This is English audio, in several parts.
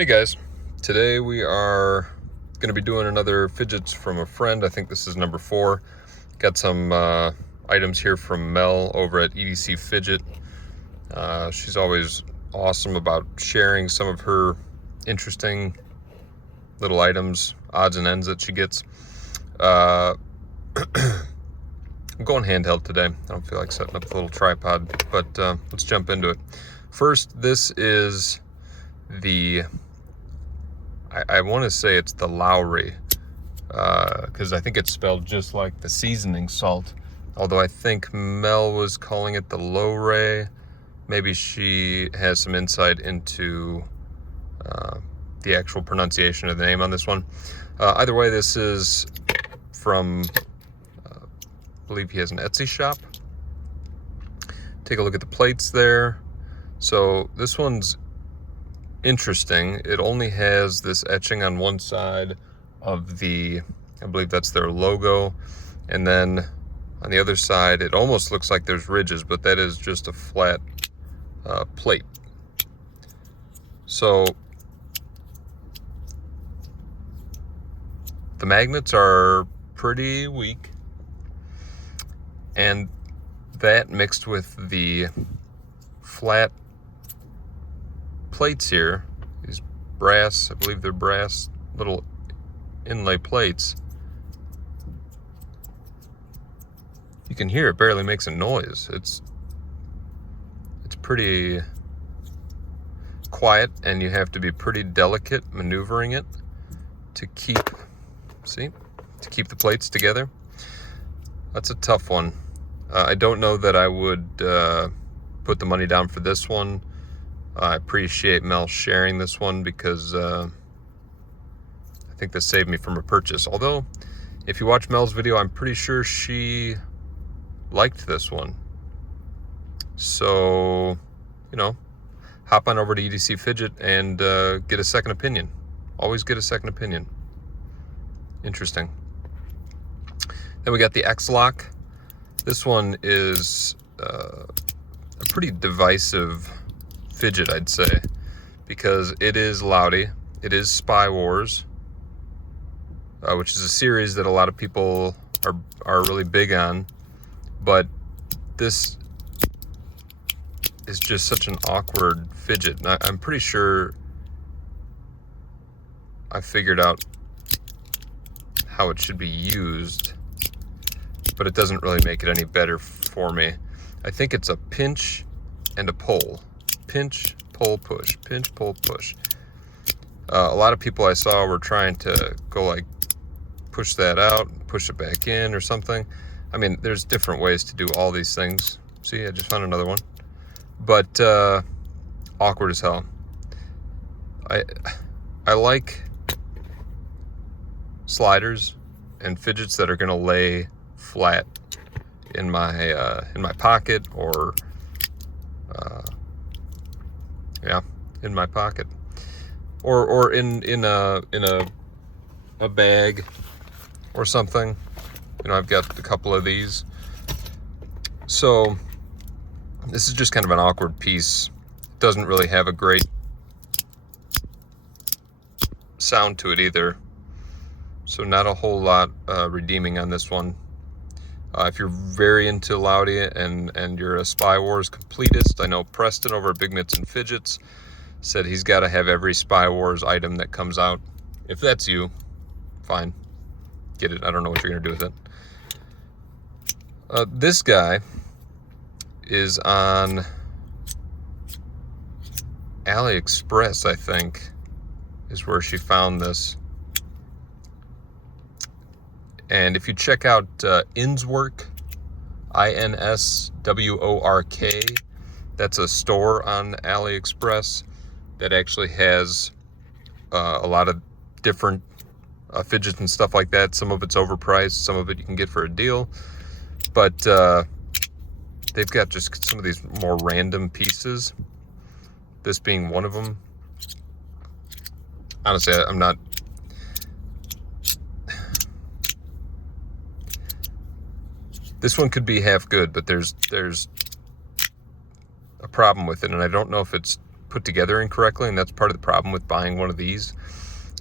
Hey guys, today we are going to be doing another Fidgets from a friend. I think this is number 4. Got some items here from Mel over at EDC Fidget. She's always awesome about sharing some of her interesting little items, odds and ends that she gets. I'm going handheld today. I don't feel like setting up the little tripod, but let's jump into it. First, this is the I want to say it's the Lowry, because I think it's spelled just like the seasoning salt, although I think Mel was calling it the Lowry. Maybe she has some insight into the actual pronunciation of the name on this one. Either way, this is from, I believe he has an Etsy shop. Take a look at the plates there. So this one's interesting. It only has this etching on one side of the, I believe that's their logo, and then on the other side it almost looks like there's ridges, but that is just a flat plate. So the magnets are pretty weak, and that mixed with the flat plates here, these brass, I believe they're brass little inlay plates, you can hear it barely makes a noise. It's pretty quiet, and you have to be pretty delicate maneuvering it to keep the plates together. That's a tough one. I don't know that I would put the money down for this one. I appreciate Mel sharing this one because I think this saved me from a purchase. Although, if you watch Mel's video, I'm pretty sure she liked this one. So, hop on over to EDC Fidget and get a second opinion. Always get a second opinion. Interesting. Then we got the XLock. This one is a pretty divisive fidget, I'd say, because it is Lowry, it is Spy Wars, which is a series that a lot of people are really big on, but this is just such an awkward fidget. And I'm pretty sure I figured out how it should be used, but it doesn't really make it any better for me. I think it's a pinch and a pull. Pinch, pull, push. Pinch, pull, push. A lot of people I saw were trying to go like push that out, push it back in or something. I mean, there's different ways to do all these things. See, I just found another one. But awkward as hell. I like sliders and fidgets that are gonna lay flat in my pocket, or in my pocket, or in a bag or something. I've got a couple of these. So this is just kind of an awkward piece. It doesn't really have a great sound to it either. So not a whole lot redeeming on this one. If you're very into Lowry and you're a Spy Wars completist, I know Preston over at Big Mitts and Fidgets said he's got to have every Spy Wars item that comes out. If that's you, fine, get it. I don't know what you're gonna do with it. This guy is on AliExpress, I think, is where she found this. And if you check out Inswork, INSWORK, that's a store on AliExpress that actually has a lot of different fidgets and stuff like that. Some of it's overpriced, some of it you can get for a deal. But they've got just some of these more random pieces, this being one of them. Honestly, I'm not... This one could be half good, but there's a problem with it, and I don't know if it's put together incorrectly, and that's part of the problem with buying one of these,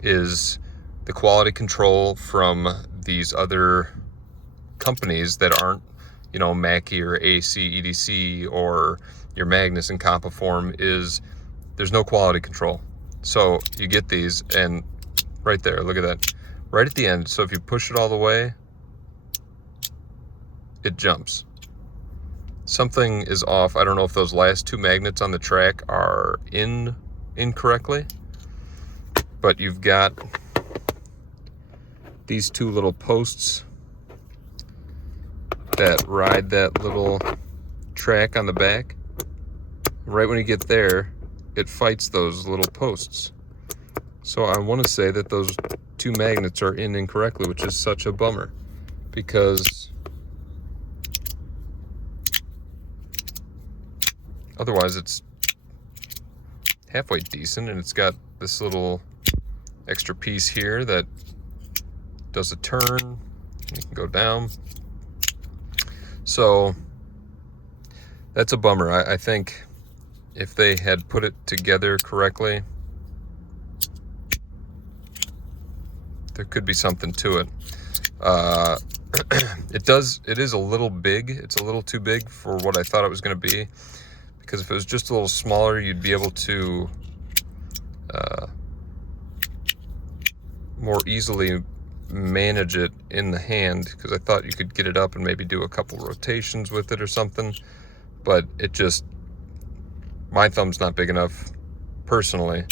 is the quality control from these other companies that aren't, you know, Mackie or AC, EDC, or your Magnus and Compiform, is there's no quality control. So you get these, and right there, look at that, right at the end. So if you push it all the way, it jumps. Something is off. I don't know if those last two magnets on the track are incorrectly, but you've got these two little posts that ride that little track on the back. Right when you get there, it fights those little posts. So I want to say that those two magnets are incorrectly, which is such a bummer, because otherwise it's halfway decent, and it's got this little extra piece here that does a turn. You can go down. So that's a bummer. I think if they had put it together correctly, there could be something to it. It is a little big. It's a little too big for what I thought it was going to be, because if it was just a little smaller, you'd be able to more easily manage it in the hand, because I thought you could get it up and maybe do a couple rotations with it or something, but it just, my thumb's not big enough personally,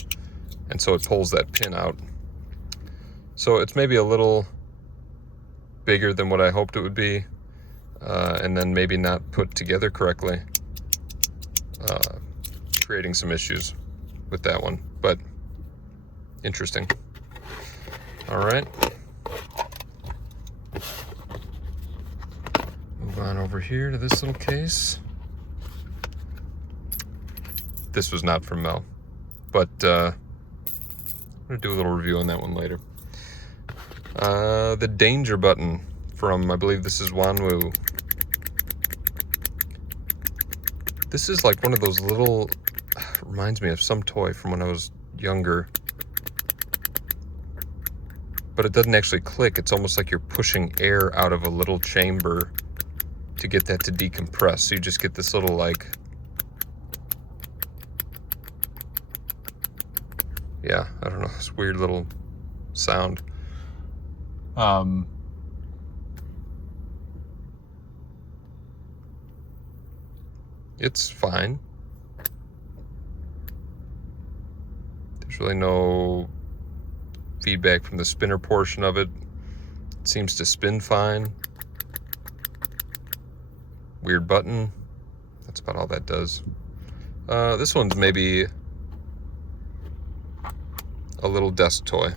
and so it pulls that pin out. So it's maybe a little bigger than what I hoped it would be, and then maybe not put together correctly, creating some issues with that one, but interesting. All right. Move on over here to this little case. This was not from Mel, but I'm gonna do a little review on that one later. The danger button from, I believe this is Wanwu. This is like one of those little, reminds me of some toy from when I was younger, but it doesn't actually click. It's almost like you're pushing air out of a little chamber to get that to decompress. So you just get this little, like, yeah, I don't know, this weird little sound. It's fine. There's really no feedback from the spinner portion of it. It seems to spin fine. Weird button. That's about all that does. This one's maybe a little desk toy.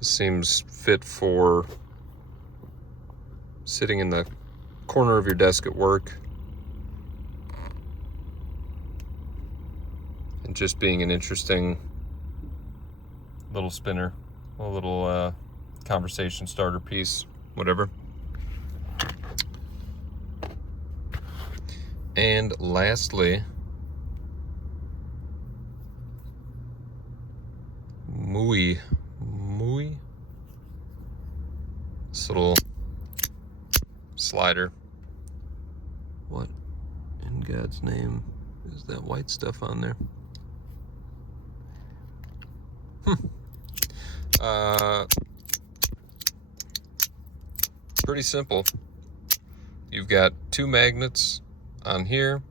This seems fit for sitting in the corner of your desk at work and just being an interesting little spinner, a little conversation starter piece, whatever. And lastly, Mooey. This little slider. What in God's name is that white stuff on there? Pretty simple. You've got two magnets on here,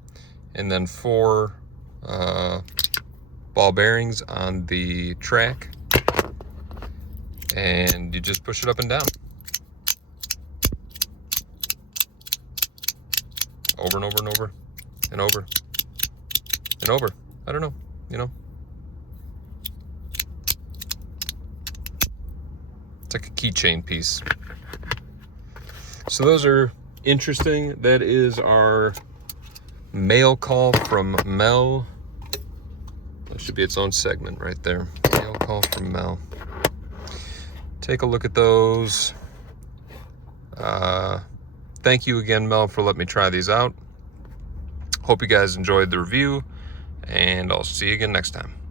and then four ball bearings on the track, and you just push it up and down, over and over and over and over and over. I don't know, you know, it's like a keychain piece. So those are interesting. That is our mail call from Mel. That should be its own segment right there. Mail call from Mel. Take a look at those. Thank you again, Mel, for letting me try these out. Hope you guys enjoyed the review, and I'll see you again next time.